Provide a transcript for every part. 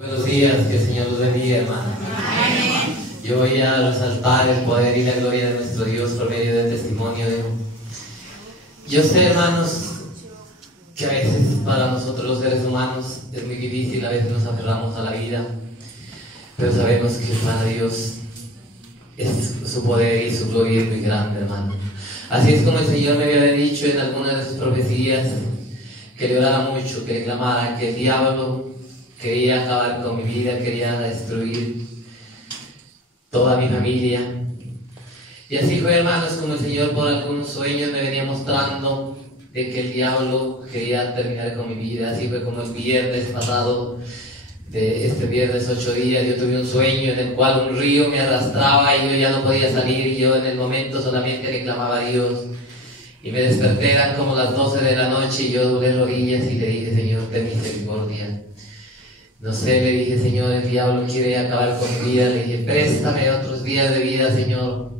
Buenos días, que el Señor los bendiga, hermano. Amén. Yo voy a resaltar el poder y la gloria de nuestro Dios por medio del testimonio de... Yo sé, hermanos, que a veces para nosotros los seres humanos es muy difícil, a veces nos aferramos a la vida, pero sabemos que para Dios su poder y su gloria es muy grande, hermano. Así es como el Señor me había dicho en alguna de sus profecías, que le orara mucho, que le clamara, que el diablo quería acabar con mi vida, quería destruir toda mi familia. Y así fue, hermanos, como el Señor por algunos sueños me venía mostrando de que el diablo quería terminar con mi vida. Así fue como el viernes pasado, de este viernes 8 días, yo tuve un sueño en el cual un río me arrastraba y yo ya no podía salir, y yo en el momento solamente le clamaba a Dios. Y me desperté, eran como las 12 de la noche, y yo doblé rodillas y le dije: Señor, ten misericordia. No sé, le dije: Señor, el diablo quiere acabar con mi vida. Le dije: préstame otros días de vida, Señor,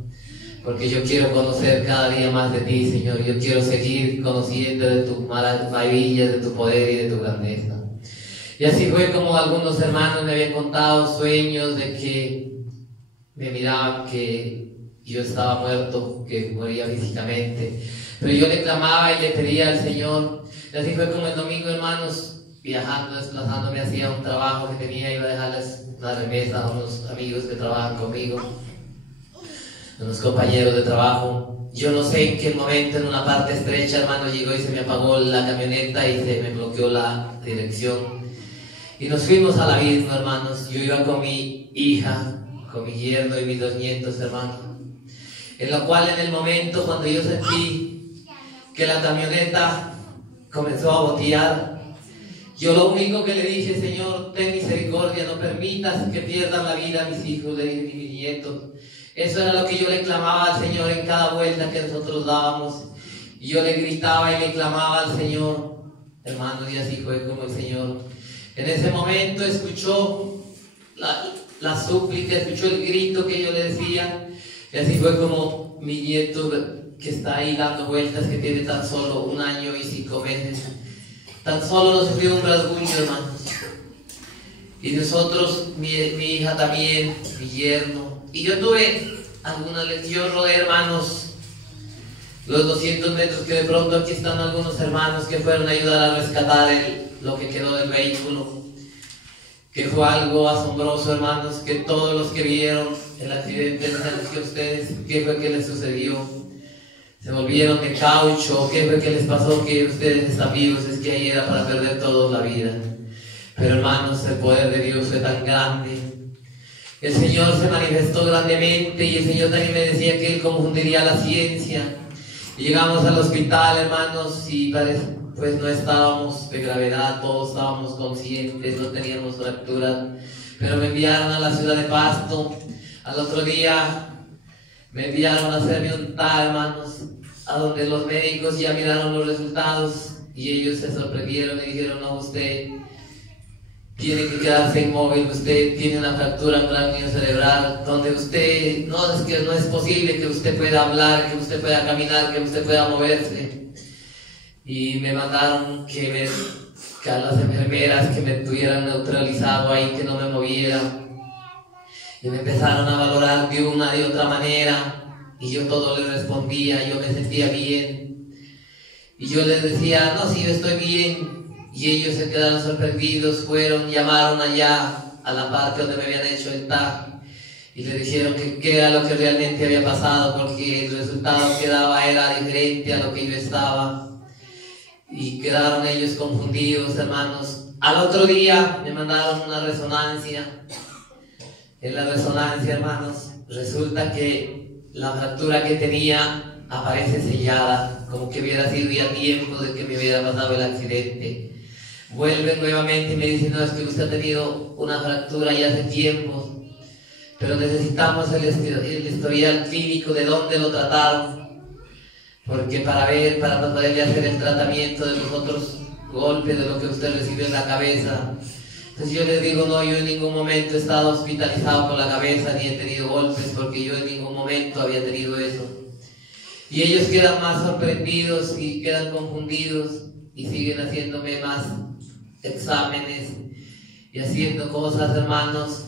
porque yo quiero conocer cada día más de ti, Señor. Yo quiero seguir conociendo de tus maravillas, de tu poder y de tu grandeza. Y así fue como algunos hermanos me habían contado sueños de que me miraban que yo estaba muerto, que moría físicamente, pero yo le clamaba y le pedía al Señor. Y así fue como el domingo, hermanos, viajando, desplazándome hacia un trabajo que tenía, iba a dejarles una remesa a unos amigos que trabajan conmigo, unos compañeros de trabajo. Yo no sé en qué momento, en una parte estrecha, hermano, llegó y se me apagó la camioneta y se me bloqueó la dirección. Y nos fuimos al abismo, hermanos. Yo iba con mi hija, con mi yerno y mis 2 nietos, hermanos. En lo cual, en el momento cuando yo sentí que la camioneta comenzó a botear, yo lo único que le dije: Señor, ten misericordia, no permitas que pierdan la vida mis hijos y mis nietos. Eso era lo que yo le clamaba al Señor en cada vuelta que nosotros dábamos. Y yo le gritaba y le clamaba al Señor, hermano, y así fue como el Señor en ese momento escuchó la súplica, escuchó el grito que yo le decía. Y así fue como mi nieto, que está ahí dando vueltas, que tiene tan solo 1 año y 5 meses, tan solo nos sufrió un rasguño, hermanos. Y nosotros, mi hija también, mi yerno. Y yo tuve algunas lecciones, rodé, hermanos, los 200 metros, que de pronto aquí están algunos hermanos que fueron a ayudar a rescatar lo que quedó del vehículo, que fue algo asombroso, hermanos, que todos los que vieron el accidente les anunció a ustedes qué fue que les sucedió. Se volvieron de caucho, qué fue que les pasó, que ustedes están vivos, es que ahí era para perder toda la vida. Pero, hermanos, el poder de Dios fue tan grande. El Señor se manifestó grandemente, y el Señor también me decía que Él confundiría la ciencia. Y llegamos al hospital, hermanos, y pues no estábamos de gravedad, todos estábamos conscientes, no teníamos fracturas, pero me enviaron a la ciudad de Pasto. Al otro día me enviaron a hacerme un TAC, hermanos, a donde los médicos ya miraron los resultados y ellos se sorprendieron y dijeron: no, usted tiene que quedarse inmóvil, usted tiene una fractura en cráneo cerebral, donde usted, no, es que no es posible que usted pueda hablar, que usted pueda caminar, que usted pueda moverse. Y me mandaron que a las enfermeras que me tuvieran neutralizado ahí, que no me moviera. Y me empezaron a valorar de una y otra manera, y yo todo les respondía, yo me sentía bien. Y yo les decía: no, si yo estoy bien. Y ellos se quedaron sorprendidos, llamaron allá a la parte donde me habían hecho el TAC, y le dijeron que qué era lo que realmente había pasado, porque el resultado que daba era diferente a lo que yo estaba. Y quedaron ellos confundidos, hermanos. Al otro día me mandaron una resonancia. En la resonancia, hermanos, resulta que la fractura que tenía aparece sellada, como que hubiera sido ya tiempo de que me hubiera pasado el accidente. Vuelven nuevamente y me dicen: no, es que usted ha tenido una fractura ya hace tiempo, pero necesitamos el historial clínico de dónde lo trataron, porque para poderle hacer el tratamiento de los otros golpes, de lo que usted recibió en la cabeza. Entonces yo les digo: no, yo en ningún momento he estado hospitalizado por la cabeza, ni he tenido golpes, porque yo en ningún momento había tenido eso. Y ellos quedan más sorprendidos y quedan confundidos, y siguen haciéndome más exámenes. y haciendo cosas, hermanos,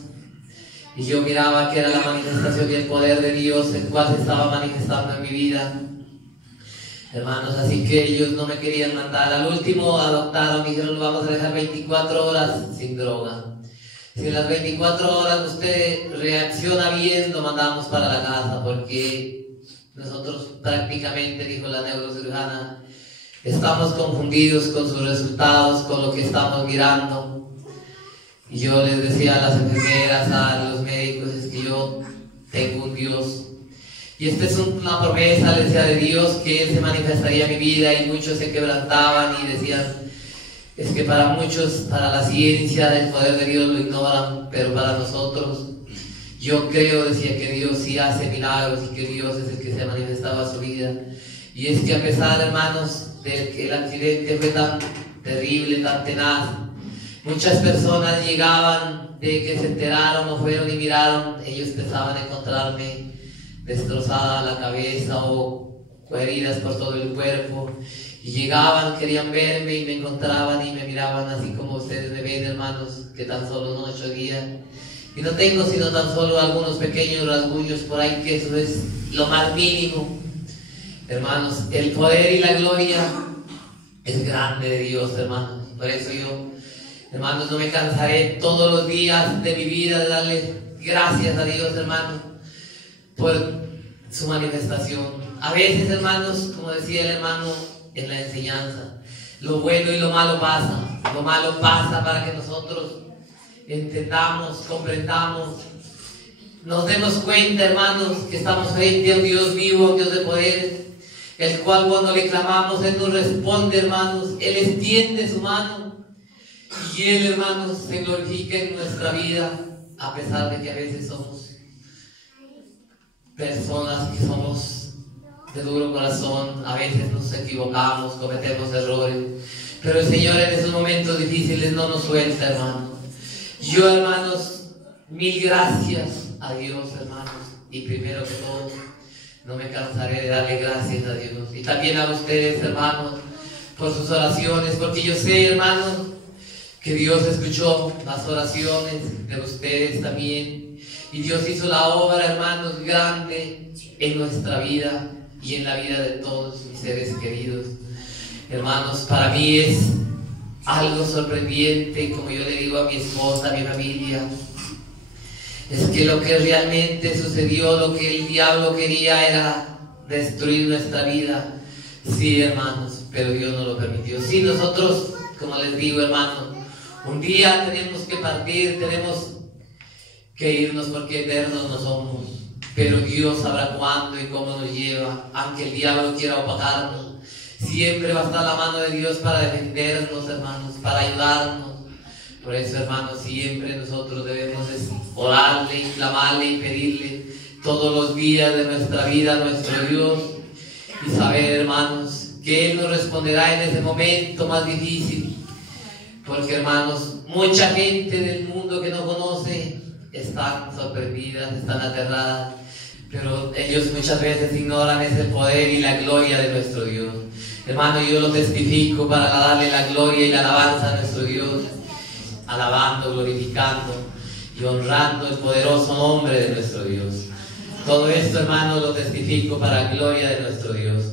y yo miraba que era la manifestación y el poder de Dios el cual se estaba manifestando en mi vida, hermanos. Así que ellos no me querían mandar. Al último adoptaron, dijeron: vamos a dejar 24 horas sin droga. Si en las 24 horas usted reacciona bien, lo mandamos para la casa, porque nosotros prácticamente, dijo la neurocirujana, estamos confundidos con sus resultados, con lo que estamos mirando. Y yo les decía a las enfermeras, a los médicos, es que yo tengo un Dios. Y esta es una promesa, le decía, de Dios, que Él se manifestaría en mi vida, y muchos se quebrantaban y decían: es que para muchos, para la ciencia, el poder de Dios lo ignoran, pero para nosotros, yo creo, decía, que Dios sí hace milagros y que Dios es el que se manifestaba a su vida. Y es que a pesar, hermanos, de que el accidente fue tan terrible, tan tenaz, muchas personas llegaban de que se enteraron o fueron y miraron, ellos pensaban encontrarme destrozada la cabeza o heridas por todo el cuerpo, y llegaban, querían verme y me encontraban y me miraban así como ustedes me ven, hermanos, que tan solo son 8 días y no tengo sino tan solo algunos pequeños rasguños por ahí, que eso es lo más mínimo. Hermanos, el poder y la gloria es grande de Dios, hermanos. Por eso yo, hermanos, no me cansaré todos los días de mi vida de darle gracias a Dios, hermanos, por su manifestación. A veces, hermanos, como decía el hermano en la enseñanza, lo bueno y lo malo pasa. Lo malo pasa para que nosotros entendamos, comprendamos, nos demos cuenta, hermanos, que estamos frente a un Dios vivo, un Dios de poder, el cual cuando le clamamos, Él nos responde, hermanos. Él extiende su mano y Él, hermanos, se glorifica en nuestra vida, a pesar de que a veces somos personas que somos de duro corazón, a veces nos equivocamos, cometemos errores, pero el Señor en esos momentos difíciles no nos suelta, hermanos. Yo, hermanos, mil gracias a Dios, hermanos, y primero que todo, no me cansaré de darle gracias a Dios, y también a ustedes, hermanos, por sus oraciones, porque yo sé, hermanos, que Dios escuchó las oraciones de ustedes también, y Dios hizo la obra, hermanos, grande en nuestra vida y en la vida de todos mis seres queridos. Hermanos, para mí es algo sorprendente, como yo le digo a mi esposa, a mi familia, es que lo que realmente sucedió, lo que el diablo quería era destruir nuestra vida. Sí, hermanos, pero Dios no lo permitió. Sí, nosotros, como les digo, hermanos, un día tenemos que partir, tenemos que irnos, porque eternos no somos, pero Dios sabrá cuándo y cómo nos lleva. Aunque el diablo quiera opacarnos, siempre va a estar la mano de Dios para defendernos, hermanos, para ayudarnos. Por eso, hermanos, siempre nosotros debemos orarle, y clamarle y pedirle todos los días de nuestra vida a nuestro Dios, y saber, hermanos, que Él nos responderá en ese momento más difícil. Porque, hermanos, mucha gente del mundo que no conoce están sorprendidas, están aterradas, pero ellos muchas veces ignoran ese poder y la gloria de nuestro Dios. Hermano, yo lo testifico para darle la gloria y la alabanza a nuestro Dios, alabando, glorificando y honrando el poderoso nombre de nuestro Dios. Todo esto, hermano, lo testifico para la gloria de nuestro Dios.